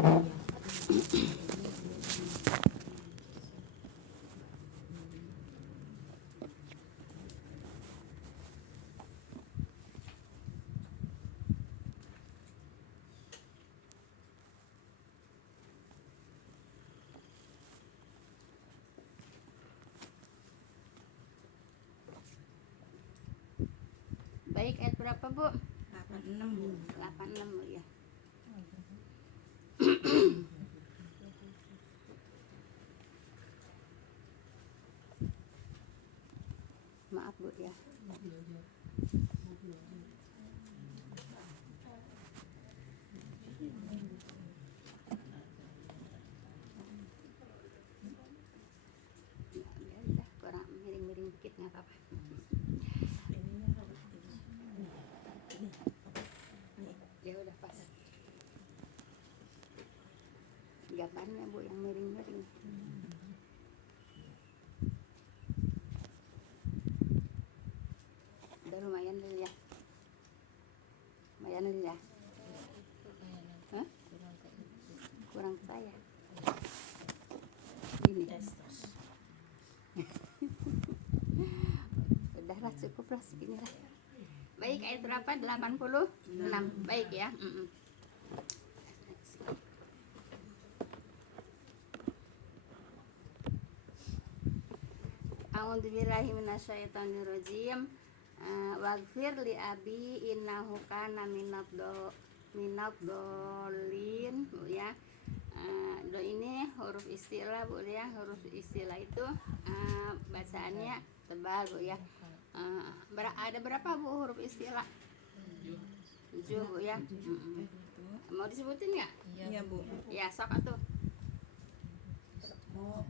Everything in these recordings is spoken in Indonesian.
Baik, ayat berapa Bu? 86 Bu. 86 Bu ya. Maaf Bu ya. Biar kurang miring-miring dikit nggak apa-apa. Ya udah pas. Gambarnya Bu yang miring-miring. Udah lumayan dulu ya. Lumayan dulu ya. Hah? Kurang saya. Ini. Udahlah cukuplah segini lah. Baik, ayat berapa? 86. Baik ya. A'udzubillahi minasyaitonirrajim. Waghfir li abi innahu kana minadh-dhalin Bu ya. Do ini huruf istilah Bu ya. Huruf istilah itu bacaannya tebal Bu ya. Ada berapa Bu huruf istilah? 7 Bu ya. Mau disebutin nggak? Iya Bu. Ya, sok atuh. Ho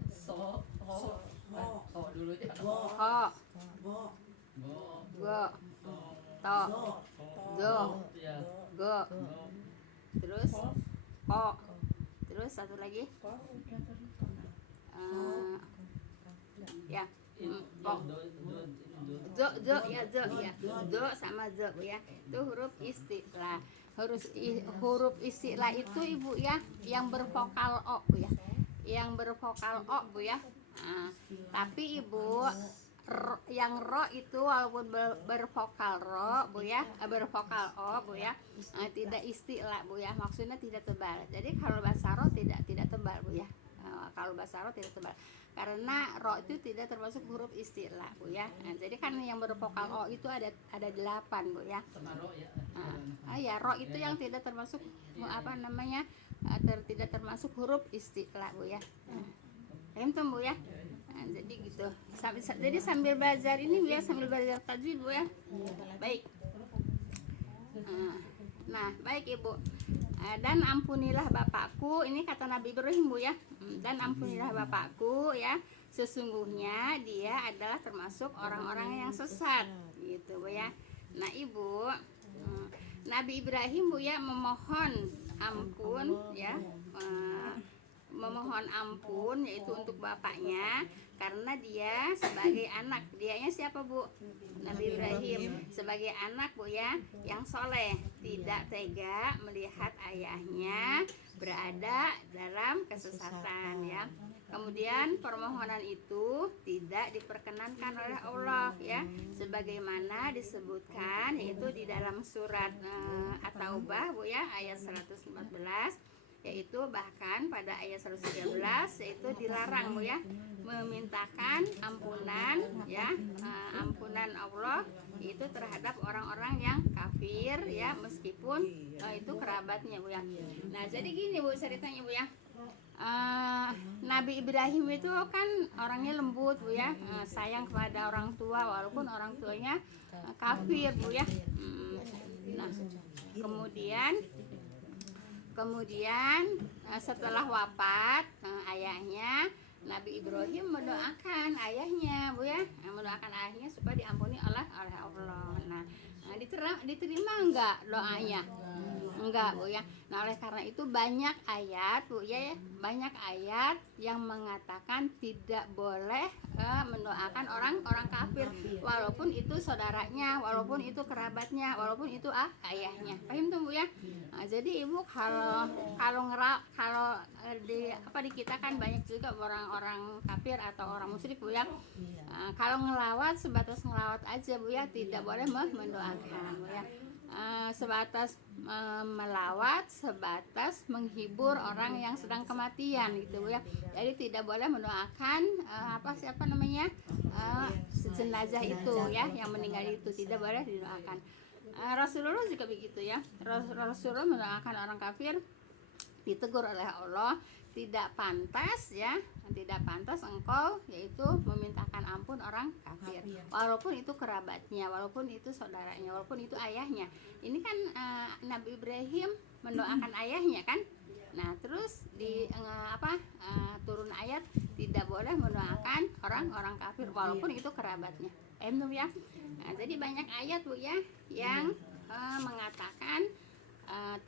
dulu ya. Ho, go, to, do, go, terus ko, terus satu lagi ya, ko, zo ya, do sama zo Bu ya. Itu huruf istilah. Huruf istilah itu Ibu ya, yang bervokal o Bu ya, yang bervokal o Bu ya. Tapi Ibu yang ro itu walaupun bervokal ro Bu ya, bervokal o Bu ya, tidak istilah Bu ya, maksudnya tidak tebal. Jadi kalau bahasa ro tidak tebal Bu ya. Kalau bahasa ro tidak tebal karena ro itu tidak termasuk huruf istilah Bu ya. Jadi kan yang bervokal o itu ada 8 Bu ya. Ya ro itu yang tidak termasuk apa namanya, tidak termasuk huruf istilah Bu ya. Paham Bu ya. Jadi gitu. Jadi sambil belajar ini Bu ya, sambil belajar tajwid Bu ya. Baik. Nah, baik Ibu. Dan ampunilah bapakku, ini kata Nabi Ibrahim Bu ya. Dan ampunilah bapakku ya, sesungguhnya dia adalah termasuk orang-orang yang sesat gitu Bu ya. Nah Ibu, Nabi Ibrahim Bu ya memohon ampun ya, memohon ampun yaitu untuk bapaknya karena dia sebagai anak, dianya siapa Bu? Nabi Ibrahim sebagai anak Bu ya, yang soleh, tidak tega melihat ayahnya berada dalam kesesatan ya. Kemudian permohonan itu tidak diperkenankan oleh Allah ya, sebagaimana disebutkan yaitu di dalam surat At-Taubah Bu ya, ayat 114, yaitu bahkan pada ayat 113 yaitu dilarang Bu ya memintakan ampunan ya, ampunan Allah itu terhadap orang-orang yang kafir ya, meskipun itu kerabatnya Bu ya. Nah jadi gini Bu ceritanya Bu ya, Nabi Ibrahim itu kan orangnya lembut Bu ya, sayang kepada orang tua walaupun orang tuanya kafir Bu ya. Nah kemudian setelah wafat ayahnya, Nabi Ibrahim mendoakan ayahnya Bu ya, mendoakan ayahnya supaya diampuni oleh Allah. Nah diterima enggak doanya? Enggak Bu ya. Nah oleh karena itu banyak ayat Bu ya, banyak ayat yang mengatakan tidak boleh mendoakan orang kafir walaupun itu saudaranya, walaupun itu kerabatnya, walaupun itu ayahnya. Paham tuh Bu ya. Nah, Jadi ibu kalau di kita kan banyak juga orang-orang kafir atau orang musyrik bu ya. Kalau ngelawat sebatas ngelawat aja bu ya, tidak boleh mendoakan bu ya. Sebatas melawat, sebatas menghibur orang yang sedang kematian gitu bu ya. Jadi tidak boleh mendoakan jenazah itu ya, yang meninggal itu tidak boleh didoakan. Rasulullah juga begitu ya. Rasulullah mendoakan orang kafir, ditegur oleh Allah, tidak pantas ya, tidak pantas engkau yaitu memintakan ampun orang kafir, walaupun itu kerabatnya, walaupun itu saudaranya, walaupun itu ayahnya. Ini kan Nabi Ibrahim mendoakan ayahnya kan. Nah terus turun ayat tidak boleh mendoakan orang kafir walaupun itu kerabatnya. Ya. Nah, jadi banyak ayat bu ya yang mengatakan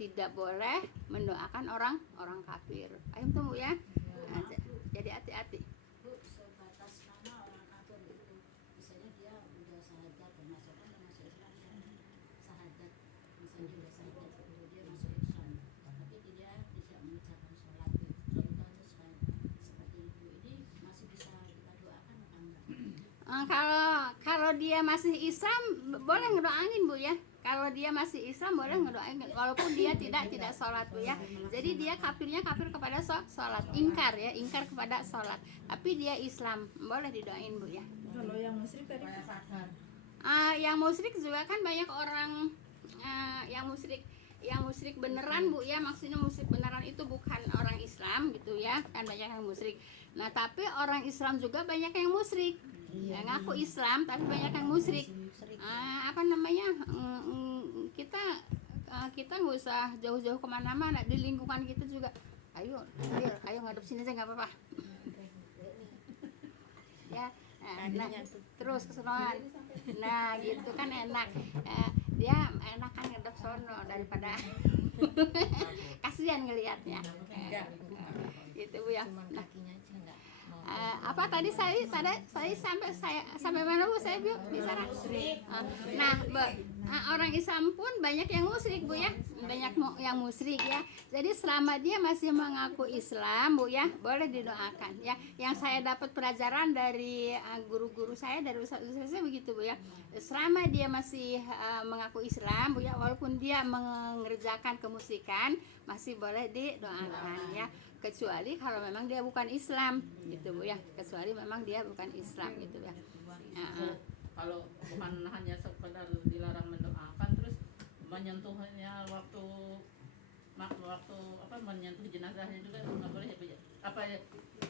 tidak boleh mendoakan orang kafir. Tuh bu ya. Nah, jadi hati-hati. Bu, sebatas nama orang kafir itu, misalnya dia udah sahadat, termasuk Islam ya, sahadat, misalnya dia udah sahadat, kemudian dia masuk Islam, tapi dia tidak mengucapkan sholat, contohnya seperti itu, ini masih bisa kita doakan apa enggak? Kalau dia masih Islam boleh ngedoain bu ya. Kalau dia masih Islam boleh ngedoain walaupun dia tidak sholat bu ya. Jadi dia kafir kepada sholat, ingkar kepada sholat. Tapi dia Islam boleh didoain bu ya. Kalau yang musyrik tadi yang musyrik juga kan banyak orang yang musyrik beneran bu ya, maksudnya musyrik beneran itu bukan orang Islam gitu ya, kan banyak yang musyrik. Nah tapi orang Islam juga banyak yang musyrik. Yang ngaku Islam tapi banyak yang musyrik. Kita nggak usah jauh-jauh kemana-mana, di lingkungan kita juga. Ayo ngadep sini aja nggak apa-apa. Ya, nah terus keseruan. Nah gitu kan enak. Dia enak kan ngadep sono daripada kasihan ngelihatnya. Gitu bu ya. Nah, tadi saya sampai mana bu saya bicara. Nah orang Islam pun banyak yang musyrik bu ya, banyak yang musyrik ya. Jadi selama dia masih mengaku Islam bu ya, boleh didoakan ya. Yang saya dapat pelajaran dari guru-guru saya, dari ustaz-ustaz saya begitu bu ya. Selama dia masih mengaku Islam bu ya, walaupun dia mengerjakan kemusyrikan, masih boleh didoakan ya. Kecuali kalau memang dia bukan Islam gitu bu ya, kecuali memang dia bukan Islam gitu ya. Kalau bukan hanya sekedar dilarang mendoakan, terus menyentuhnya waktu menyentuh jenazahnya juga nggak boleh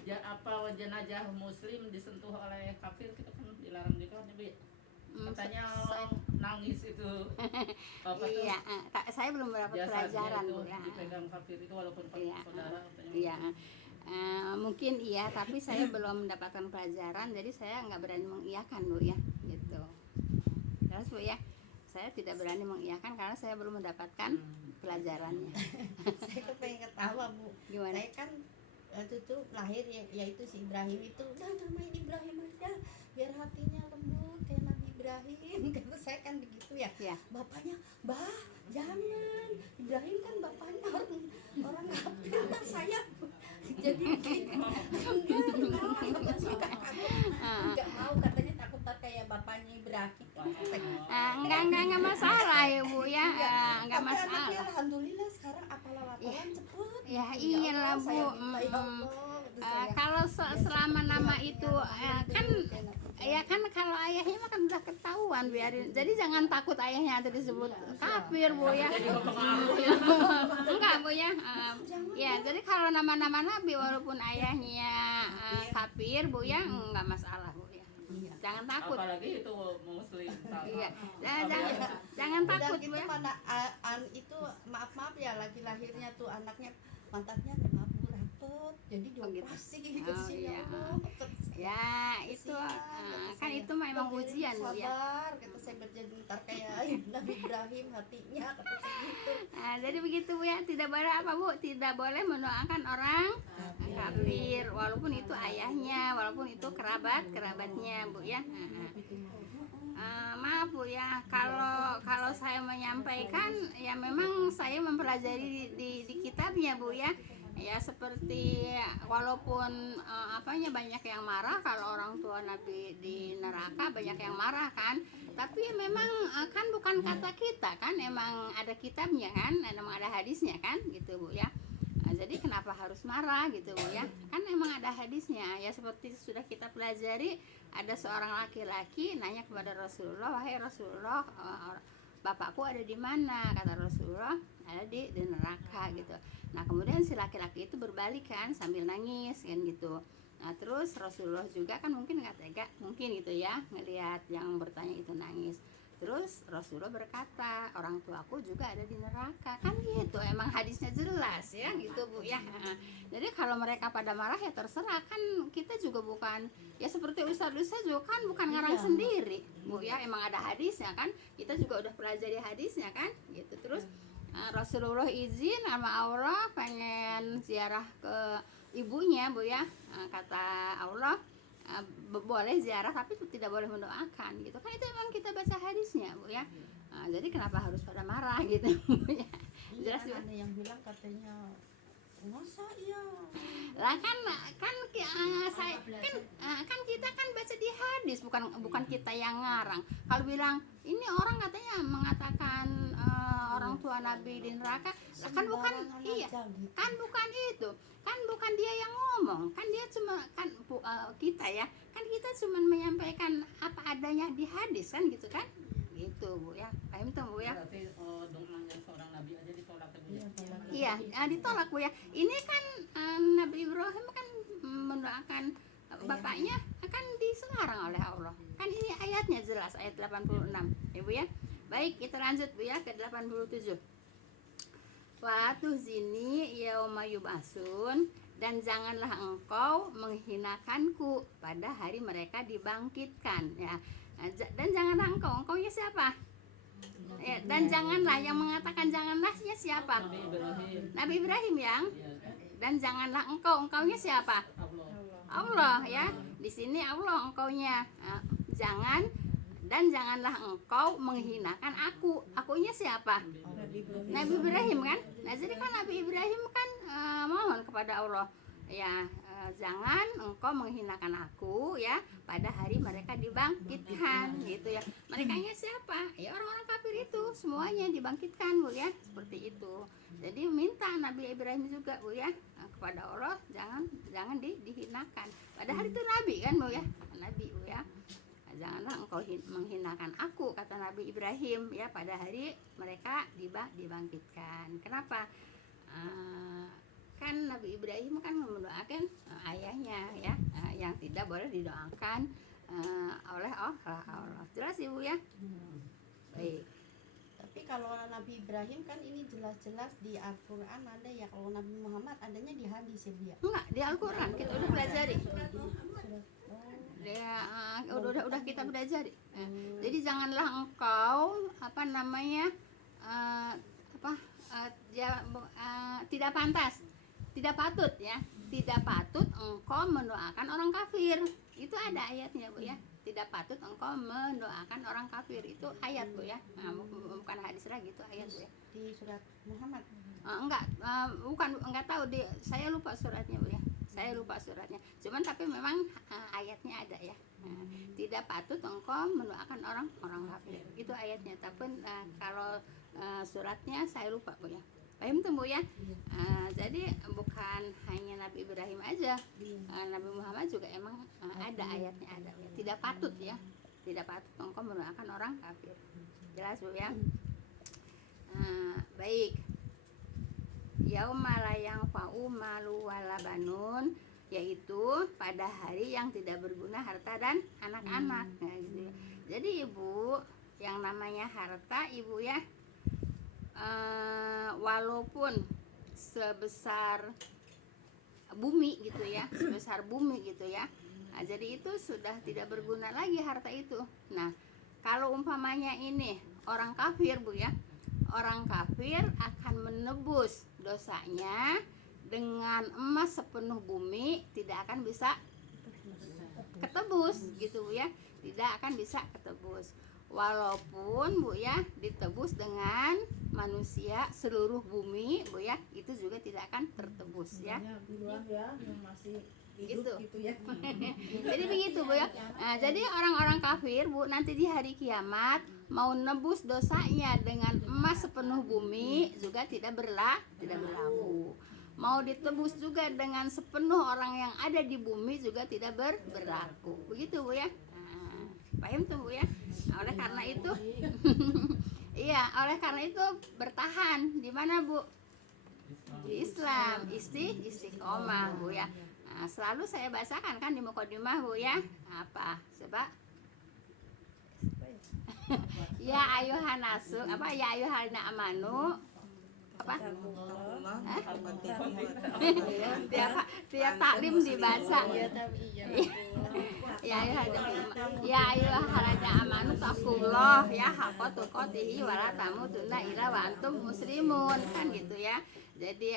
ya. Apa jenazah muslim disentuh oleh kafir, kita kan dilarang juga kan ya. Katanya nangis itu iya, saya belum mendapat pelajaran bu ya. Dipegang kafir itu walaupun saudara katanya. Iya. Mungkin iya, tapi saya belum mendapatkan pelajaran, jadi saya nggak berani mengiyakan bu ya, gitu. Terus bu ya, saya tidak berani mengiyakan karena saya belum mendapatkan pelajarannya. saya kepengen ketawa bu. Gimana? Saya kan waktu itu lahir yaitu si Ibrahim itu, udah namain Ibrahim aja biar hatinya lembut kayak Nabi Ibrahim. Karena saya kan begitu ya. Bapaknya, bah jangan, Ibrahim kan bapaknya orang kafir, kan saya jadi enggak mau, katanya takut kayak bapaknya Ibrahim. Enggak masalah ya bu ya, enggak masalah. Alhamdulillah sekarang apalan cepet. Ya iyalah bu. Kalau selama nama itu kan kalau ayahnya mah kan udah ketahuan, biarin. Jadi jangan takut ayahnya nanti disebut kafir bu ya. Enggak bu ya. Ya jadi kalau nama-nama nabi walaupun ayahnya kafir bu ya, enggak masalah bu ya. Jangan takut. Apalagi itu muslim. Iya. Jangan takut bu ya. Itu maaf ya, lagi lahirnya tuh anaknya pantatnya maaf rapet, jadi dioperasi gitu sih. Ya itu kan itu memang ujian bu ya. Sabar, kata saya berjanji ntar kayak Nabi Ibrahim hatinya, kata saya gitu. Nah, jadi begitu bu ya, tidak boleh apa bu, tidak boleh mendoakan orang kafir walaupun itu ayahnya, walaupun itu kerabatnya bu ya. maaf Bu ya, kalau saya menyampaikan ya memang saya mempelajari di kitabnya Bu ya. Ya seperti walaupun banyak yang marah kalau orang tua Nabi di neraka, banyak yang marah kan. Tapi memang kan bukan kata kita kan, emang ada kitabnya kan, emang ada hadisnya kan gitu Bu ya. Jadi kenapa harus marah gitu Bu ya, kan emang ada hadisnya ya. Seperti sudah kita pelajari, ada seorang laki-laki nanya kepada Rasulullah, wahai Rasulullah, bapakku ada di mana? Kata Rasulullah, ada di neraka gitu. Nah kemudian si laki-laki itu berbalik kan sambil nangis kan gitu. Nah terus Rasulullah juga kan mungkin nggak tega mungkin gitu ya ngelihat yang bertanya itu nangis. Terus Rasulullah berkata, orang tuaku juga ada di neraka kan gitu. Emang hadisnya jelas ya gitu Bu ya. Jadi kalau mereka pada marah ya terserah, kan kita juga bukan ya seperti ustaz-ustaz juga kan bukan ngarang sendiri Bu ya. Emang ada hadisnya kan, kita juga udah pelajari hadisnya kan gitu. Terus Rasulullah izin sama Allah pengen ziarah ke ibunya Bu ya. Kata Allah, boleh ziarah tapi tidak boleh mendoakan gitu kan. Itu emang kita baca hadisnya Bu ya. Jadi kenapa harus pada marah gitu Bu ya. Jelas Kan ada yang bilang katanya masa ya lah saya kan kita kan baca di hadis, bukan kita yang ngarang. Kalau bilang ini orang katanya mengatakan orang tua Nabi di neraka, lah kan bukan iya gitu. kan bukan itu, kan bukan dia yang ngomong, kan dia cuma kan kita ya kan kita cuma menyampaikan apa adanya di hadis kan gitu kan gitu Bu ya. Paham tuh Bu ya. Berarti doanya seorang nabi aja ditolak Bu ya. Iya, ditolak Bu ya. Ini kan Nabi Ibrahim kan mendoakan bapaknya akan dilarang oleh Allah. Kan ini ayatnya jelas, ayat 86 ya Bu ya. Baik, kita lanjut Bu ya ke 87. Watu zini yauma yub'atsun, dan janganlah engkau menghinakanku pada hari mereka dibangkitkan ya. Dan janganlah engkaunya siapa? Ya, dan janganlah, yang mengatakan janganlahnya siapa? Nabi Ibrahim yang. Dan janganlah engkaunya siapa? Allah ya. Di sini Allah engkaunya. Jangan, dan janganlah engkau menghinakan aku. Akunya siapa? Nabi Ibrahim kan. Nah jadi kan Nabi Ibrahim kan mohon kepada Allah ya, jangan engkau menghinakan aku ya pada hari mereka dibangkitkan gitu ya. Merekanya siapa? Ya orang-orang kafir itu semuanya dibangkitkan Bu ya, seperti itu. Jadi minta Nabi Ibrahim juga Bu ya kepada Allah, jangan dihinakan. Padahal itu Nabi kan Bu ya, Nabi Bu ya. Janganlah engkau menghinakan aku, kata Nabi Ibrahim ya, pada hari mereka dibangkitkan. Kenapa? Kan Nabi Ibrahim kan mendoakan ayahnya ya, yang tidak boleh didoakan oleh Allah. Jelas Ibu ya. Baik. Tapi kalau Nabi Ibrahim kan ini jelas-jelas di Al-Quran ada ya. Kalau Nabi Muhammad adanya di hadis ya Bu ya. Enggak, di Al-Quran kita udah pelajari. Udah kita pelajari. Jadi janganlah engkau tidak pantas, tidak patut ya, tidak patut engkau mendoakan orang kafir. Itu ada ayatnya Bu ya. Tidak patut engkau mendoakan orang kafir, itu ayat Bu ya. Bukan hadis lagi, itu ayat Bu ya. Di surat Muhammad. Enggak tahu, saya lupa suratnya Bu ya. Saya lupa suratnya. Cuman tapi memang ayatnya ada ya. Tidak patut engkau mendoakan orang kafir. Itu ayatnya. Tapi kalau suratnya saya lupa Bu ya. Paham tuh Bu ya. Jadi bukan hanya Nabi Ibrahim aja, Nabi Muhammad juga emang ada ayatnya ada ya. Tidak patut ya, tidak patut engkau mendoakan orang kafir. Jelas Bu ya. Baik. Yauma la yanfa'u malu wala banun, yaitu pada hari yang tidak berguna harta dan anak-anak. Nah, gitu. Jadi Ibu, yang namanya harta Ibu ya, walaupun sebesar bumi gitu ya, sebesar bumi gitu ya. Nah, jadi itu sudah tidak berguna lagi harta itu. Nah, kalau umpamanya ini orang kafir Bu ya, orang kafir akan menebus dosanya dengan emas sepenuh bumi, tidak akan bisa ketebus gitu Bu ya, tidak akan bisa ketebus. walaupun Bu ya ditebus dengan manusia seluruh bumi Bu ya, itu juga tidak akan tertebus ya. Ya, yang masih hidup Gitu. gitu ya. Jadi begitu Bu ya. Nah, jadi orang-orang kafir Bu nanti di hari kiamat mau nebus dosanya dengan emas sepenuh bumi juga tidak berlaku. Mau ditebus juga dengan sepenuh orang yang ada di bumi juga tidak berlaku. Begitu Bu ya. Nah, paham tuh Bu ya. Nah, oleh karena itu iya, oleh karena itu bertahan di mana Bu? Di Islam, istiqomah Bu ya. Nah, selalu saya bacakan kan di mukadimah Bu ya. Apa? Coba. Ya ayuhan nasu, apa ya ayuhalina amanu, apa? Tiap taklim dibaca. Ya ayuhalina amanu taqullah ya haqqa tuqatih wala tamutunna illa wa antum muslimun, kan gitu ya. Jadi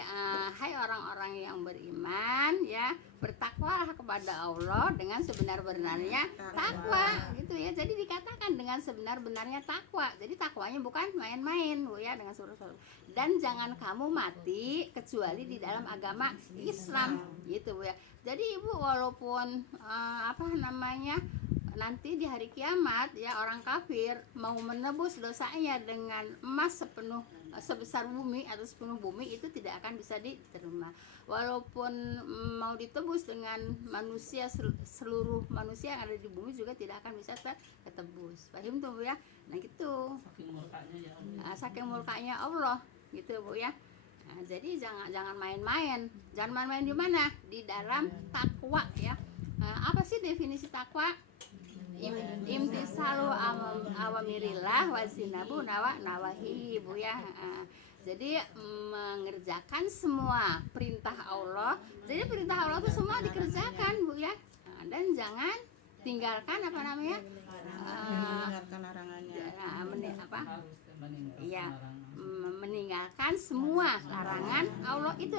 hai orang-orang yang beriman ya, bertakwalah kepada Allah dengan sebenar-benarnya takwa gitu ya. Jadi dikatakan dengan sebenar-benarnya takwa. Jadi takwanya bukan main-main Bu ya, dengan suruh-suruh. Dan jangan kamu mati kecuali di dalam agama Islam gitu Bu ya. Jadi Ibu walaupun nanti di hari kiamat ya orang kafir mau menebus dosanya dengan emas sebesar bumi atau sepenuh bumi, itu tidak akan bisa diterima. Walaupun mau ditebus dengan manusia, seluruh manusia yang ada di bumi juga tidak akan bisa tertebus. Paham tuh Bu ya? Nah gitu. Saking murkanya Allah gitu Bu ya. Nah, jadi jangan main-main. Jangan main-main di mana? Di dalam takwa ya. Apa sih definisi takwa? Imtisalu awamirillah wazinabu nawahi Bu ya. Jadi mengerjakan semua perintah Allah. Jadi perintah Allah itu semua dikerjakan Bu ya. Dan jangan tinggalkan meninggalkan larangannya. Meninggalkan semua larangan Allah, itu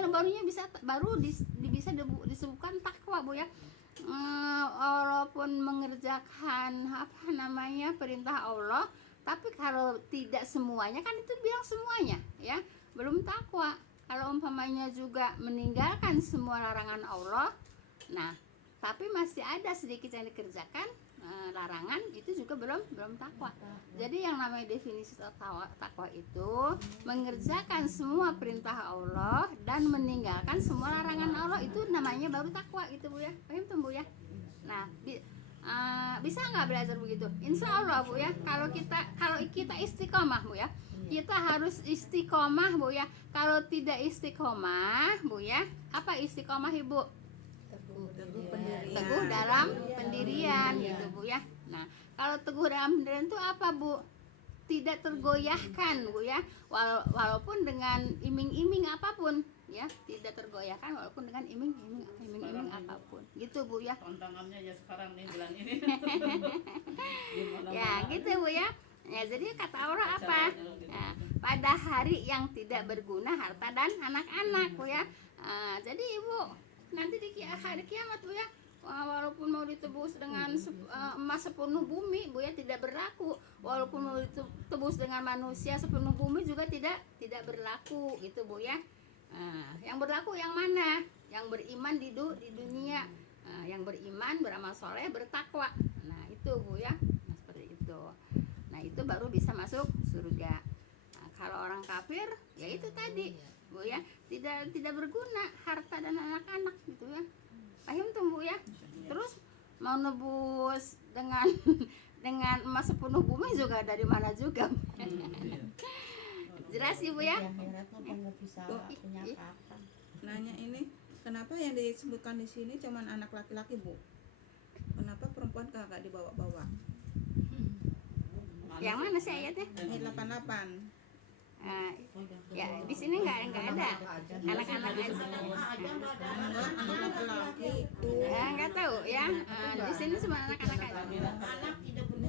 baru bisa disebutkan takwa Bu ya. Walaupun mengerjakan perintah Allah, tapi kalau tidak semuanya kan itu bilang semuanya ya, belum takwa. Kalau umpamanya juga meninggalkan semua larangan Allah, nah tapi masih ada sedikit yang dikerjakan larangan, itu juga belum takwa. Jadi yang namanya definisi takwa itu mengerjakan semua perintah Allah dan meninggalkan semua larangan Allah, itu namanya baru takwa gitu Bu ya. Paham tuh Bu ya? Nah, bisa nggak belajar begitu? Insya Allah Bu ya. Kalau kita istiqomah Bu ya, kita harus istiqomah Bu ya. Kalau tidak istiqomah Bu ya, apa istiqomah Ibu? Teguh dalam pendirian gitu Bu ya. Nah, kalau teguh dalam pendirian itu apa Bu? Tidak tergoyahkan Bu ya, walaupun dengan iming-iming apapun ya, tidak tergoyahkan walaupun dengan iming-iming apapun gitu Bu ya. Tantangannya ya sekarang nih bulan ini. Ya gitu Bu ya. Ya, jadi kata Allah apa? Ya, pada hari yang tidak berguna harta dan anak-anak Bu ya. Jadi Ibu nanti di hari kiamat Bu ya, walaupun mau ditebus dengan emas sepenuh bumi Bu ya, tidak berlaku. Walaupun mau ditebus dengan manusia sepenuh bumi juga tidak berlaku gitu Bu ya. Yang berlaku yang mana? Yang beriman di dunia, yang beriman, beramal soleh, bertakwa. Nah itu Bu ya. Nah seperti itu. Nah itu baru bisa masuk surga. Nah, kalau orang kafir ya itu tadi Bu ya, tidak berguna harta dan anak-anak gitu ya. Paham tuh Bu ya. Terus mau nebus dengan emas sepenuh bumi juga dari mana juga. Jelas Ibu ya? Nanya ini, kenapa yang disebutkan di sini cuman anak laki-laki Bu? Kenapa perempuan kagak dibawa-bawa? Yang mana sih ayatnya? Ayat 88. Ya di sini nggak ada anak-anak aja. Anak laki-laki. Nggak tahu ya. Di sini cuma anak-anak aja.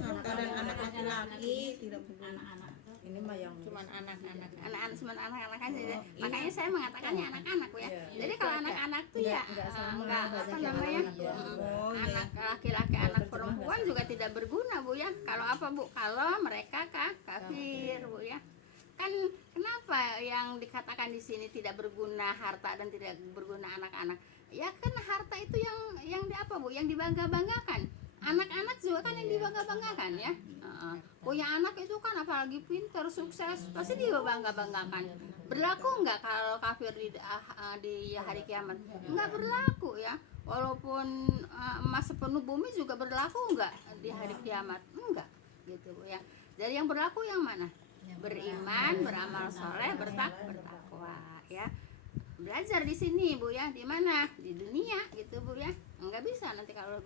harta dan anak laki-laki tidak berguna. anak-anak tuh Ini mah yang cuman anak-anak. Anak-anak cuma anak-anak aja ya. Oh, Makanya saya mengatakannya anak-anak ya. Iya. Jadi kalau anak-anak tuh ya Enggak sama, enggak apa banyak yang namanya? anak ya. Oh, iya. Anak laki-laki, anak perempuan juga tidak berguna Bu ya. Kalau apa Bu? Kalau mereka kafir Bu ya. Kan kenapa yang dikatakan di sini tidak berguna harta dan tidak berguna anak-anak? Ya kan harta itu yang di apa Bu? Yang dibangga-banggakan. Anak-anak juga kan yang dibangga-banggakan ya. Punya anak itu kan apalagi pintar, sukses, pasti dia bangga-banggakan. Berlaku enggak kalau kafir di hari kiamat? Enggak berlaku ya. Walaupun emas sepenuh bumi juga berlaku enggak di hari kiamat? Enggak gitu Bu ya. Jadi yang berlaku yang mana? Beriman, beramal soleh, bertakwa ya. Belajar di sini Bu ya. Di mana? Di dunia gitu Bu ya. Enggak bisa nanti kalau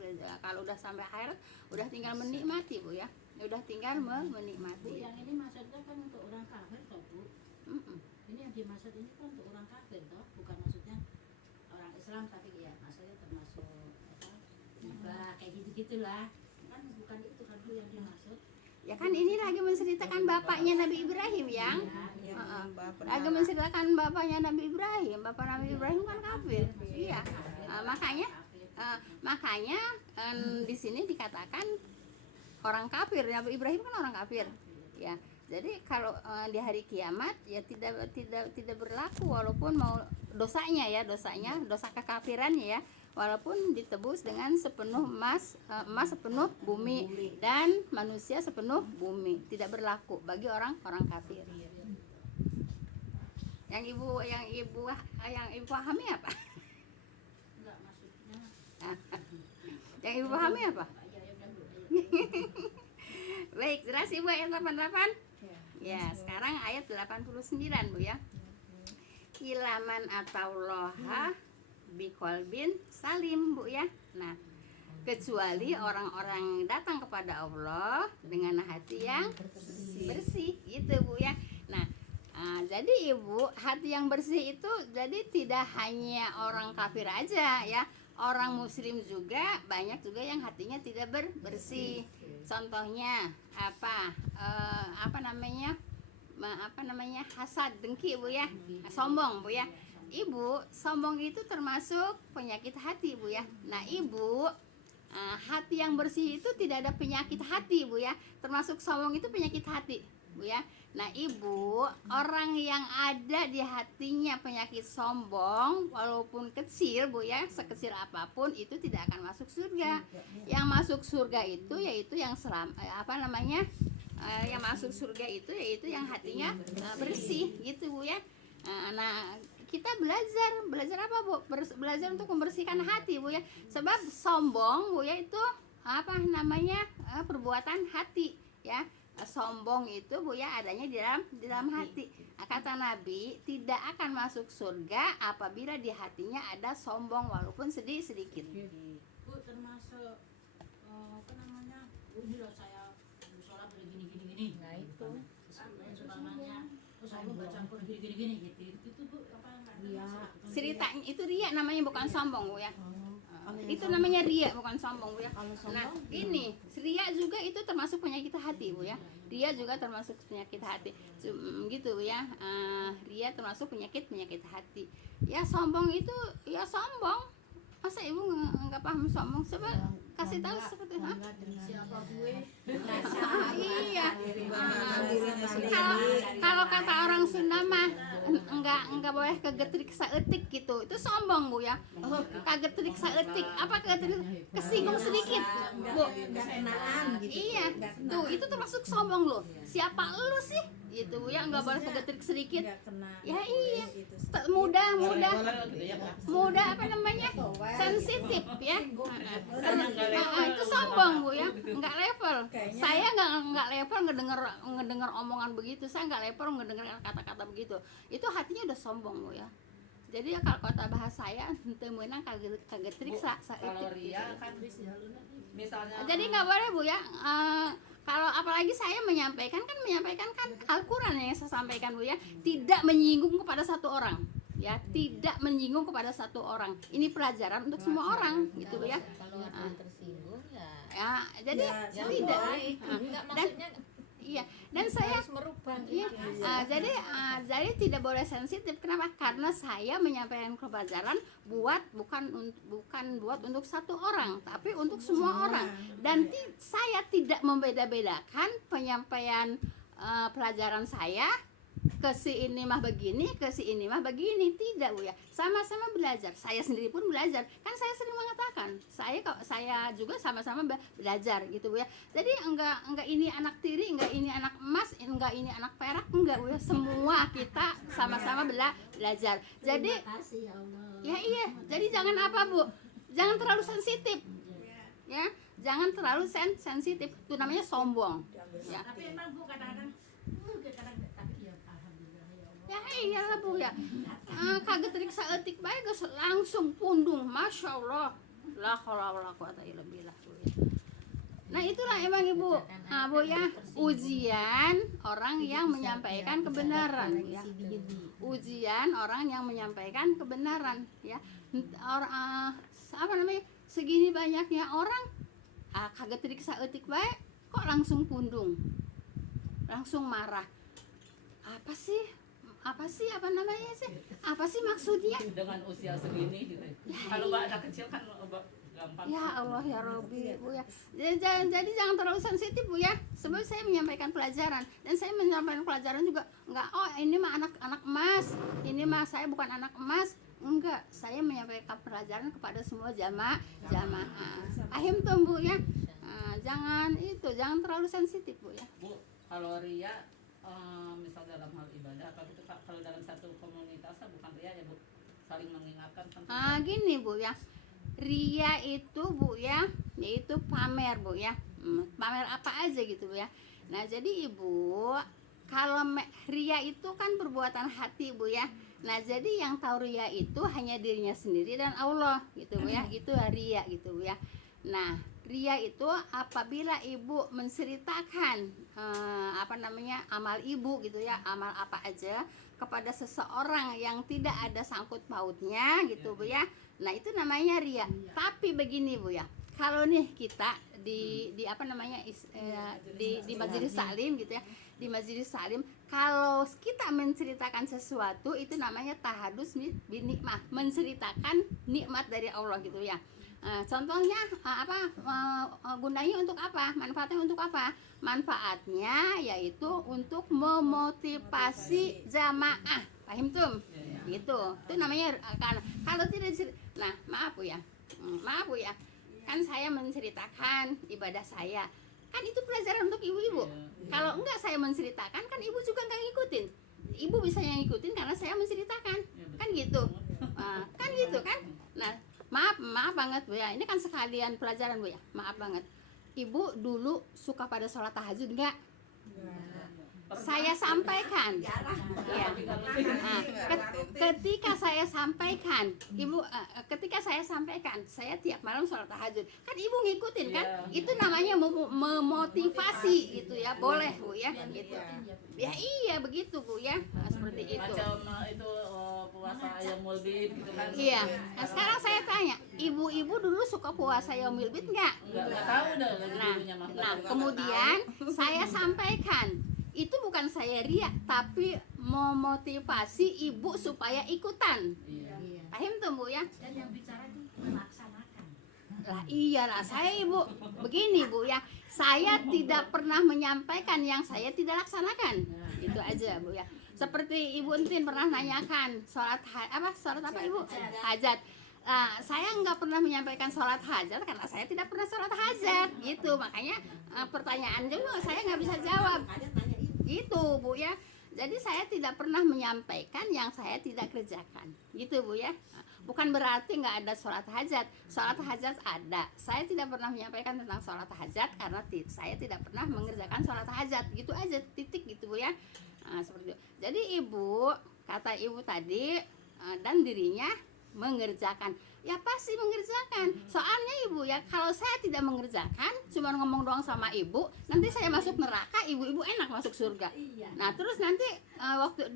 udah sampai akhirat udah tinggal menikmati Bu ya. Udah tinggal Bu, menikmati. yang ini maksudnya kan untuk orang kafir toh Bu. Mm-mm. Ini yang dimaksud ini kan untuk orang kafir toh, bukan maksudnya orang Islam, tapi ya maksudnya termasuk apa? Hibah kayak gitu-gitulah. Kan bukan itu kan Bu yang dimaksud. Ya kan ini lagi menceritakan bapaknya Nabi Ibrahim yang Ya, Heeh. Bapak lagi menceritakan bapaknya Nabi Ibrahim. Bapak Nabi Ibrahim kan kafir. Iya. Makanya di sini dikatakan orang kafir. Nabi Ibrahim kan orang kafir. Ya. Jadi kalau di hari kiamat ya tidak berlaku walaupun mau dosanya, dosa kekafirannya ya, walaupun ditebus dengan sepenuh emas sepenuh bumi dan manusia sepenuh bumi, tidak berlaku bagi orang kafir. Yang ibu pahami apa? Enggak maksudnya. Yang ibu pahami apa? Ya udah Bu. Baik, jelas Ibu ayat 88? Ya, sekarang ayat 89 Bu ya. Ilaman ataullaha biqalbin salim Bu ya. Nah, kecuali orang-orang datang kepada Allah dengan hati yang bersih gitu Bu ya. Nah, jadi Ibu, hati yang bersih itu jadi tidak hanya orang kafir aja ya. Orang muslim juga banyak juga yang hatinya tidak bersih. Contohnya apa namanya hasad, dengki Bu ya, sombong Bu ya. Ibu, sombong itu termasuk penyakit hati Bu ya. Nah Ibu, hati yang bersih itu tidak ada penyakit hati Bu ya, termasuk sombong itu penyakit hati Bu ya. Nah Ibu, orang yang ada di hatinya penyakit sombong walaupun kecil Bu ya, sekecil apapun itu tidak akan masuk surga. Yang masuk surga itu yaitu yang yang masuk surga itu yaitu yang hatinya bersih gitu Bu ya. Nah kita belajar apa Bu? Belajar untuk membersihkan hati Bu ya. Sebab sombong Bu ya itu perbuatan hati ya. Sombong itu Bu ya adanya di dalam hati. Kata Nabi tidak akan masuk surga apabila di hatinya ada sombong walaupun sedikit. Bu termasuk ini loh saya sholat gini. Nah itu Umpamanya saya baca Quran gini gitu Bu apa enggak? Ceritanya itu riya namanya, bukan sombong Bu ya. Itu namanya riya bukan sombong Bu ya. Nah ini riya juga itu termasuk penyakit hati Bu ya. Riya juga termasuk penyakit hati gitu Bu ya. Riya termasuk penyakit hati. Ya sombong itu ya sombong. Masa Ibu nggak paham sombong? Coba kasih tahu seperti Siapa gue? iya. Kalau kata orang Sunda mah enggak boleh kegetrik saeutik gitu. Itu sombong Bu ya. Kagetrik saeutik. Apa kagetrik? Kesinggung sedikit. Bu. Iya. Tuh, itu termasuk sombong loh. Siapa lu sih? Gitu Bu ya, enggak boleh kegetrik sedikit. Ya iya. Mudah sensitif ya. Itu sombong Bu ya, nggak level. Saya nggak level ngedenger omongan begitu. Saya nggak level ngedenger kata-kata begitu. Itu hatinya udah sombong Bu ya. Jadi ya kalau kata bahasa saya teu meunang kagetrik Kalau ria kan misalnya jadi nggak boleh Bu ya. Kalau apalagi saya menyampaikan kan Al-Quran yang saya sampaikan Bu ya, tidak menyinggung kepada satu orang ya, tidak menyinggung kepada satu orang. Ini pelajaran untuk semua orang gitu Bu ya. Kalau ada yang tersinggung ya Ya, jadi Ya, tidak. baik. Enggak maksudnya Iya, dan saya harus merubah iya, gitu. jadi tidak boleh sensitif. Kenapa? Karena saya menyampaikan pelajaran bukan buat untuk satu orang, tapi untuk semua orang. Dan saya tidak membeda-bedakan penyampaian pelajaran saya ke si ini mah begini, ke si ini mah begini. Tidak, Bu ya. Sama-sama belajar. Saya sendiri pun belajar. Kan saya sering mengatakan, saya juga sama-sama belajar gitu, Bu ya. Jadi enggak ini anak tiri, enggak ini anak emas, enggak ini anak perak, enggak, Bu ya. Semua kita sama-sama belajar. Jadi Terima kasih ya Allah. ya iya. Jadi jangan apa, Bu? Jangan terlalu sensitif. Ya, jangan terlalu sensitif. Itu namanya sombong. Ya. Tapi emang Bu kadang-kadang tapi ya alhamdulillah ya Allah. Ya iyalah, Bu ya. Kaget trik saeutik bae geus langsung pundung, Masya Allah. La haula wala quwata illa billah, Bu ya. Nah, itulah emang Ibu. Nah, Bu ya, ujian orang yang menyampaikan kebenaran ya. Ujian orang yang menyampaikan kebenaran ya. Apa namanya? Segini banyaknya orang kaget trik saeutik bae kok langsung pundung. Langsung marah. Apa sih maksudnya? Dengan usia segini gitu. Kalau Mbak anak kecil kan gampang. Ya Allah ya Robbi, Bu ya. Jadi jangan terlalu sensitif, Bu ya. Sebab saya menyampaikan pelajaran dan saya menyampaikan pelajaran juga enggak ini mah anak emas, ini mah saya bukan anak emas. Enggak, saya menyampaikan pelajaran kepada semua jamaah. Ahim tuh, Bu ya. Jangan terlalu sensitif, Bu ya. Bu, kalau ria misal dalam hal ibadah apa gitu, kalau dalam satu komunitas bukan ria ya Bu, saling mengingatkan kan. Gini, Bu ya. Ria itu, Bu ya, yaitu pamer, Bu ya. Pamer apa aja gitu, Bu ya. Nah, jadi Ibu, kalau ria itu kan perbuatan hati, Bu ya. Nah, jadi yang tahu ria itu hanya dirinya sendiri dan Allah gitu, Bu ya. Itu ria gitu, Bu ya. Nah, ria itu apabila Ibu menceritakan amal Ibu gitu ya, amal apa aja kepada seseorang yang tidak ada sangkut pautnya gitu, Bu ya. Nah, itu namanya ria. Tapi begini, Bu ya. Kalau nih kita di majelis salim gitu ya, di majelis salim, kalau kita menceritakan sesuatu itu namanya tahadus binikmah, menceritakan nikmat dari Allah gitu ya. Contohnya gunanya untuk apa? Manfaatnya untuk apa? Manfaatnya yaitu untuk memotivasi jamaah. Paham tuh? Gitu. Itu namanya kalau tidak maaf Bu ya. Kan saya menceritakan ibadah saya. Kan itu pelajaran untuk ibu-ibu. Kalau enggak saya menceritakan kan ibu juga enggak ngikutin. Ibu bisa yang ngikutin karena saya menceritakan. Kan gitu. Kan gitu kan? Nah, maaf banget Bu ya. Ini kan sekalian pelajaran Bu ya. Maaf banget. Ibu dulu suka pada sholat tahajud enggak? Saya sampaikan ya. Ketika saya sampaikan Ibu, ketika saya sampaikan saya tiap malam sholat tahajud, kan Ibu ngikutin kan? Itu namanya memotivasi gitu ya, boleh Bu ya gitu. Ya iya begitu Bu ya. Seperti itu. Macam itu puasa Yaumul Bid gitu kan. Iya. Nah, sekarang saya tanya, ibu-ibu dulu suka puasa Yaumul Bid enggak? Enggak tahu dah ibunya mah. Nah, kemudian saya sampaikan itu bukan saya ria, tapi memotivasi ibu supaya ikutan. Iya. Paham tuh Bu ya? Dan yang bicara itu melaksanakan. Lah iyalah saya Ibu. Begini Bu ya, saya tidak pernah menyampaikan yang saya tidak laksanakan. Itu aja Bu ya. Seperti Ibu Entin pernah nanyakan sholat apa Ibu? Hajat. Saya nggak pernah menyampaikan sholat hajat karena saya tidak pernah sholat hajat gitu. Makanya pertanyaan juga saya nggak bisa jawab. Gitu Bu ya. Jadi saya tidak pernah menyampaikan yang saya tidak kerjakan. Gitu Bu ya. Bukan berarti nggak ada sholat hajat. Sholat hajat ada. Saya tidak pernah menyampaikan tentang sholat hajat karena saya tidak pernah mengerjakan sholat hajat. Gitu aja, titik gitu Bu ya. Seperti itu. Jadi Ibu, kata Ibu tadi, dan dirinya mengerjakan. Ya pasti mengerjakan. Soalnya Ibu ya, kalau saya tidak mengerjakan, cuma ngomong doang sama Ibu, nanti saya masuk neraka, ibu-ibu enak masuk surga. Nah, terus nanti waktu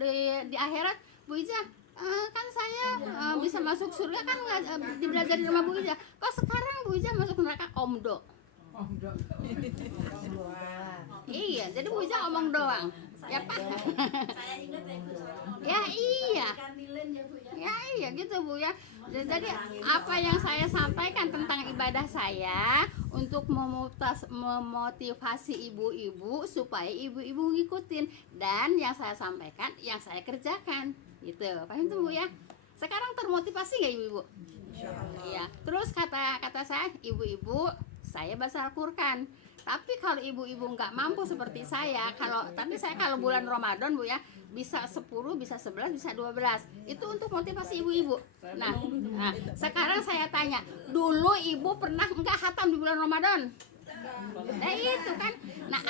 di akhirat, Bu Ija, kan saya bisa masuk surga kan belajar di rumah Bu Ija. Kok sekarang Bu Ija masuk neraka omdo? Iya, jadi Bu Ija omong doang. Ya Pak. Saya ingat ya Bu, Ya iya. kantilin ya Bu ya. Ya iya gitu Bu ya. Jadi apa yang saya sampaikan tentang ibadah saya untuk memotivasi ibu-ibu supaya ibu-ibu ngikutin, dan yang saya sampaikan yang saya kerjakan gitu. Paham tuh Bu ya? Sekarang termotivasi nggak ibu-ibu? Iya. Terus kata saya, ibu-ibu saya baca Al-Qur'an. Tapi kalau ibu-ibu nggak mampu seperti saya, tapi saya kalau bulan Ramadan Bu ya, bisa 10, bisa 11, bisa 12. Itu untuk motivasi ibu-ibu. Nah, sekarang saya tanya, dulu ibu pernah nggak khatam di bulan Ramadan? Nah itu kan. Nah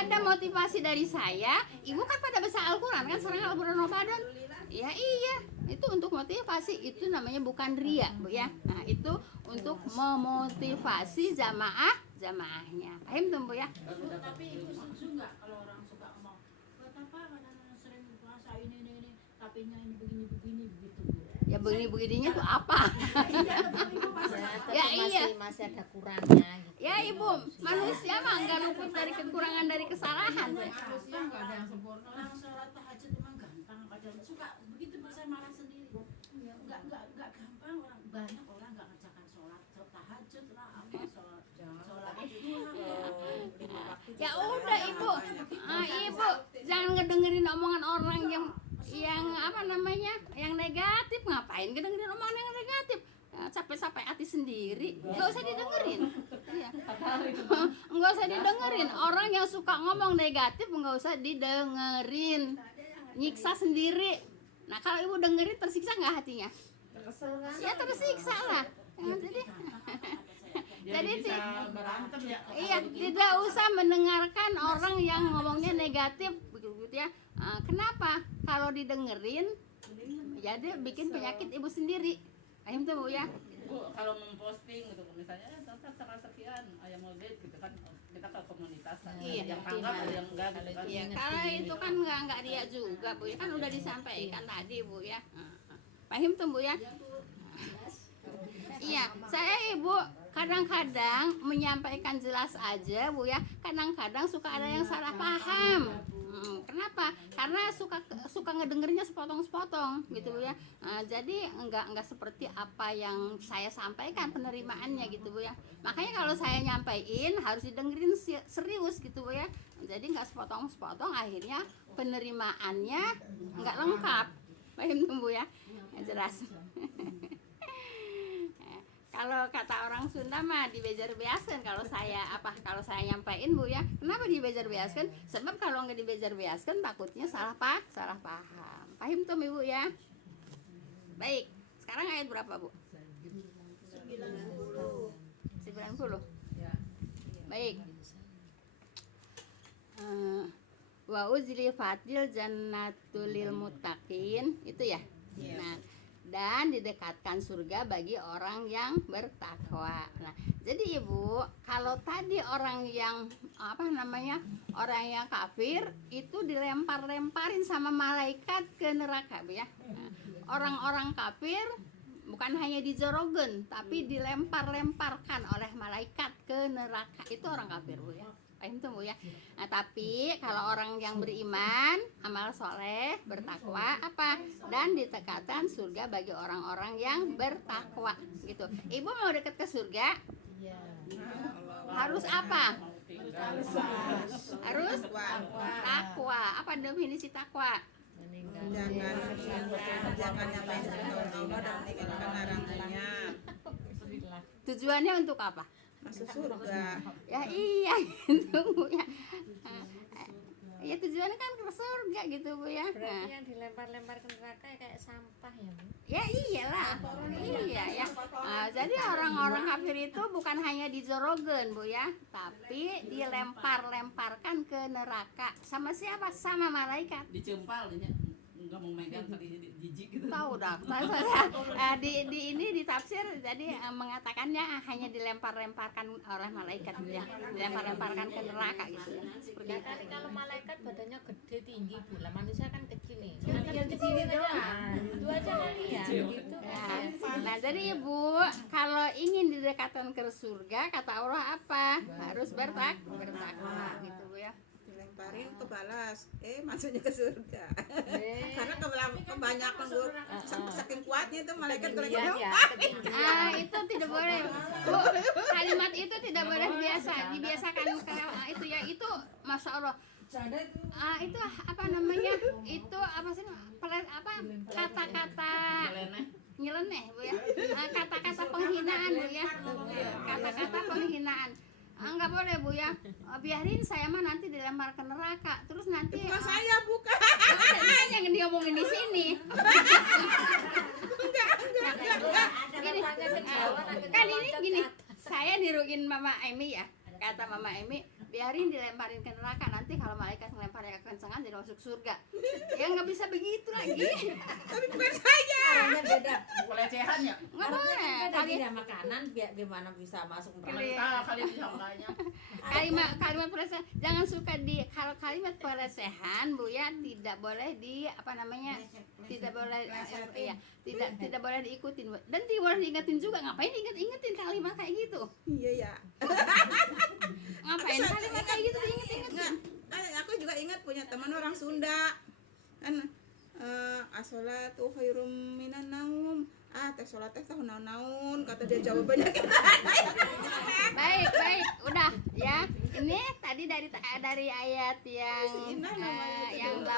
ada motivasi dari saya. Ibu kan pada baca Al-Qur'an kan sekarang kalau bulan Ramadan. Ya iya, itu untuk motivasi, itu namanya bukan ria Bu ya. Nah itu untuk memotivasi jamaahnya. Paham tuh Bu ya? Bu, tapi ibu setuju nggak kalau orang suka ngomong, buat apa kadang-kadang sering puasa ini, tapi nya ini begini begitu Bu? Ya begini-begininya tuh apa? Ya iya. Masih ada kurangnya gitu. Ya ibu, manusia mah nggak luput dari kekurangan, dari kesalahan Bu. Manusia nggak ada yang sempurna. Orang sholat tahajud emang gampang, padahal suka begitu Bu, saya marah sendiri. Nggak gampang, orang banyak orang nggak ngerjakan sholat tahajud lah, apa sholat duha. Ya udah ibu, ibu jangan ngedengerin omongan orang yang apa namanya, yang negatif. Ngapain ngedengerin omongan yang negatif? Capek-capek hati sendiri, nggak usah didengerin. Iya. Nggak usah didengerin. Orang yang suka ngomong negatif nggak usah didengerin, nyiksa sendiri. Nah kalau ibu dengerin, tersiksa nggak hatinya? Ya tersiksa lah. Jadi bisa berantem ya. iya, tidak usah mendengarkan orang yang ngomongnya negatif begitu ya. Kenapa? Kalau didengerin jadi bikin penyakit ibu sendiri. Paham tuh Bu ya? Bu, kalau memposting gitu misalnya tanggal sekian ayam maulid gitu kan, kita ke komunitas kan. Iya. Yang tanggap ada yang enggak gitu kan. Iya, kalau itu kan nggak dia juga Bu ya, kan udah disampaikan tadi Bu ya. Paham tuh Bu ya? Iya, saya ibu kadang-kadang menyampaikan jelas aja Bu ya. Kadang-kadang suka ada yang salah paham. Kenapa? Karena suka ngedengernya sepotong-sepotong gitu Bu ya. Jadi enggak seperti apa yang saya sampaikan penerimaannya gitu Bu ya. Makanya kalau saya nyampaikan harus didengerin serius gitu Bu ya. Jadi enggak sepotong-sepotong, akhirnya penerimaannya enggak lengkap. Paham tuh Bu ya? Jelas. Kalau kata orang Sunda mah dibejar beaskeun kalau saya nyampain Bu ya. Kenapa dibejar beaskeun? Sebab kalau nggak dibejar beaskeun takutnya salah paham. Paham tuh Ibu ya? Baik. Sekarang ayat berapa Bu? 90. Baik. Wa uzlifatil jannatul lil muttaqin, itu ya. Nah, dan didekatkan surga bagi orang yang bertakwa. Nah, jadi Ibu, kalau tadi orang yang orang yang kafir itu dilempar-lemparin sama malaikat ke neraka, Bu ya. Nah, orang-orang kafir bukan hanya dijorogen, tapi dilempar-lemparkan oleh malaikat ke neraka. Itu orang kafir Bu ya. Paham tuh Bu ya. Nah, tapi kalau orang yang beriman, amal soleh, bertakwa apa? Dan ditekatkan surga bagi orang-orang yang bertakwa gitu. Ibu mau dekat ke surga? Harus apa? Harus takwa. Apa definisi takwa? Jangan nyapain Allah dan meninggalkan larangannya. Tujuannya untuk apa? Masuk surga. Ya iya gitu Bu ya. Ya tujuannya kan ke surga gitu Bu ya. Berarti yang dilempar-lempar ke neraka kayak sampah ya Bu? Ya iyalah. Iya ya. Jadi orang-orang kafir itu bukan hanya dijorogen Bu ya, tapi dilempar-lemparkan ke neraka. Sama siapa? Sama malaikat. Dicempal dia enggak mau megang tadi jijik gitu. Tahu dah. Di ini ditafsir jadi mengatakannya hanya dilempar-lemparkan oleh malaikat ya. Dilempar-lemparkan ke neraka gitu ya. Seperti Ya itu. kan kalau malaikat badannya gede tinggi Bu, lah manusia kan kecil nih. Cuma kan kecil doang. Itu aja kali ya gitu. Nah jadi Ibu, kalau ingin didekatkan ke surga, kata Allah apa? Harus bertakwa gitu Bu ya. Dilemparin ke balas, masuknya ke surga. Karena kebanyakan Bu, saking kuatnya itu malaikat kalau Itu tidak boleh Bu, kalimat itu tidak boleh dibiasakan itu ya, itu Masya Allah. Itu apa namanya? Itu apa sih? Kata-kata nyeleneh Bu ya. Kata-kata penghinaan Bu ya. Kata-kata penghinaan. Enggak boleh Bu ya. Biarin saya mah nanti dilempar ke neraka. Terus nanti bukan saya, bukan. yang diomongin di sini. Gini, kan ini gini, saya niruin Mama Emi ya. Kata Mama Emi, biarin dilemparin ke neraka, nanti kalau malaikat ngelemparnya kekencangan jadi masuk surga. Ya nggak bisa begitu lagi. Tapi bukan saya. Beda. Pelecehan ya. Nggak boleh. Tadi tidak makanan gimana bisa masuk neraka? Kali bisa makanya. Kalimat pelecehan jangan suka kalau kalimat pelecehan Bu ya, tidak boleh tidak boleh tidak boleh diikutin Bu. Dan tidak boleh diingetin juga. Ngapain ingetin kalimat kayak gitu? Iya ya. Ngapain kalimat kayak gitu diinget-ingetin? Aku juga ingat punya teman orang Sunda kan, as-sholatu khairum minan naum. Teh sholat teh tahu naon kata dia jawabannya. Baik, udah ya. Ini tadi dari ayat yang 8.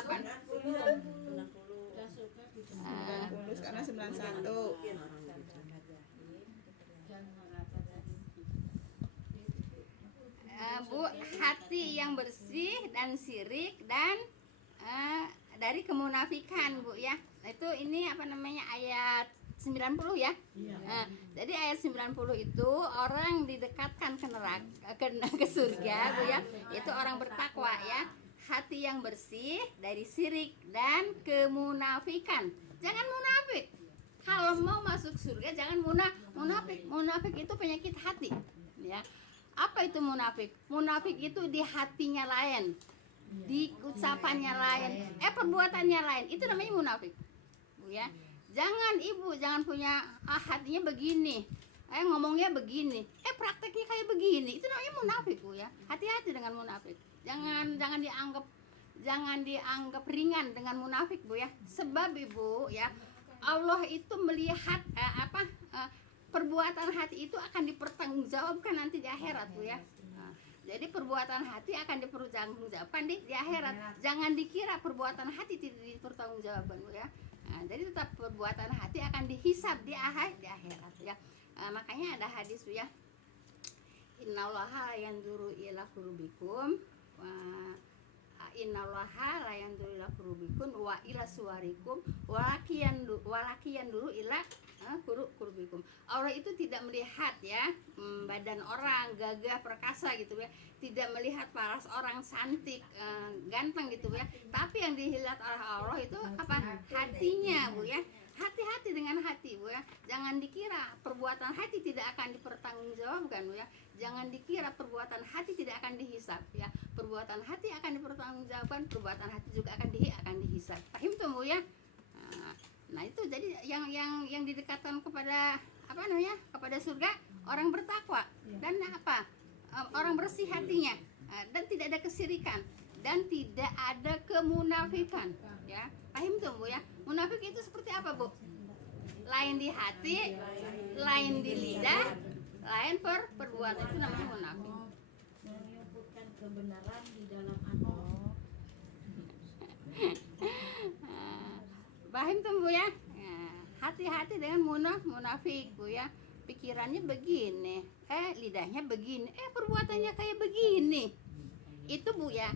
Karena 91. Bu, hati yang bersih dan sirik dan dari kemunafikan Bu ya. Itu ini apa namanya ayat 90 ya. Jadi ayat 90 itu orang didekatkan ke neraka ke surga Bu ya. Itu orang bertakwa ya. Hati yang bersih dari sirik dan kemunafikan. Jangan munafik. Kalau mau masuk surga jangan munafik. Munafik itu penyakit hati ya. Apa itu munafik? Munafik itu di hatinya lain, di ucapannya lain, perbuatannya lain. Itu namanya munafik, Bu ya. Jangan Ibu, jangan punya hatinya begini, ngomongnya begini, prakteknya kayak begini. Itu namanya munafik Bu ya. Hati-hati dengan munafik. Jangan dianggap ringan dengan munafik Bu ya. Sebab Ibu ya, Allah itu melihat perbuatan hati itu akan dipertanggungjawabkan nanti di akhirat Bu ya. Jadi perbuatan hati akan dipertanggungjawabkan di akhirat. Jangan dikira perbuatan hati tidak dipertanggungjawabkan Bu ya. Jadi tetap perbuatan hati akan dihisab di akhirat ya. Makanya ada hadis Bu ya. Innallaha la yanzuru ila qulubikum innallaha la yanzuru ila qulubikum wa ila suwarikum walakiyan dulu ila qulubikum. Allah itu tidak melihat ya badan orang gagah perkasa gitu ya, tidak melihat paras orang cantik ganteng gitu ya, tapi yang dilihat oleh Allah itu apa? Hatinya Bu ya. Hati-hati dengan hati Bu ya. Jangan dikira perbuatan hati tidak akan dipertanggungjawabkan Bu ya. Jangan dikira perbuatan hati tidak akan dihisab ya. Perbuatan hati akan dipertanggungjawabkan, perbuatan hati juga akan dihisab. Paham tuh Bu ya? Nah, itu jadi yang didekatkan kepada apa namanya? Kepada surga orang bertakwa dan apa? Orang bersih hatinya dan tidak ada kesirikan dan tidak ada kemunafikan ya. Paham tuh Bu ya? Munafik itu seperti apa Bu? Lain di hati, lain di lidah, lain perbuatan, itu namanya munafik. Menyebutkan kebenaran di dalam hati. Paham tuh Bu ya? Hati-hati dengan munafik Bu ya. Pikirannya begini, lidahnya begini, perbuatannya kayak begini. Itu Bu ya.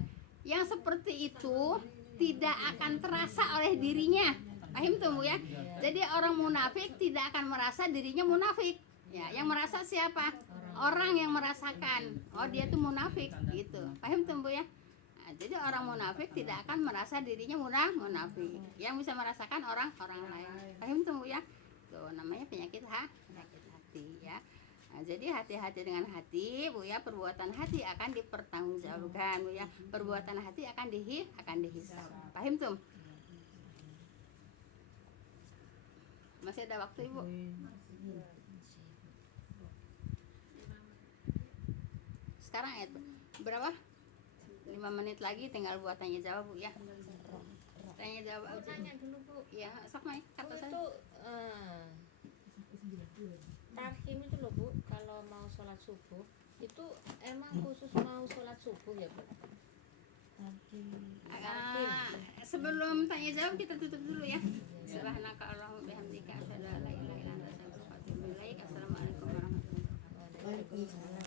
Yang seperti itu tidak akan terasa oleh dirinya. Paham tuh Bu ya? Jadi orang munafik tidak akan merasa dirinya munafik. Ya, yang merasa siapa? Orang yang merasakan. Oh, dia tuh munafik gitu. Paham tuh Bu ya? Nah, jadi orang munafik tidak akan merasa dirinya munafik. Yang bisa merasakan orang lain. Paham tuh Bu ya? Tuh namanya penyakit hati ya. Nah, jadi hati-hati dengan hati Bu ya. Perbuatan hati akan dipertanggungjawabkan Bu ya. Perbuatan hati akan dihisab. Paham tuh? Masih ada waktu Ibu. Sekarang ayat berapa? 5 menit lagi tinggal buat tanya jawab Bu ya. Tanya jawab Mau aja. tanya dulu Bu. Ya, sok Mai, kata Bu saya. itu tarhim itu loh Bu, kalau mau sholat subuh itu emang khusus mau sholat subuh ya Bu? Sebelum tanya jawab kita tutup dulu ya. Subhanaka Allahumma bihamdika asyhadu an la ilaha illa anta astaghfiruka wa atubu ilaik. Assalamualaikum warahmatullahi wabarakatuh. Waalaikumsalam.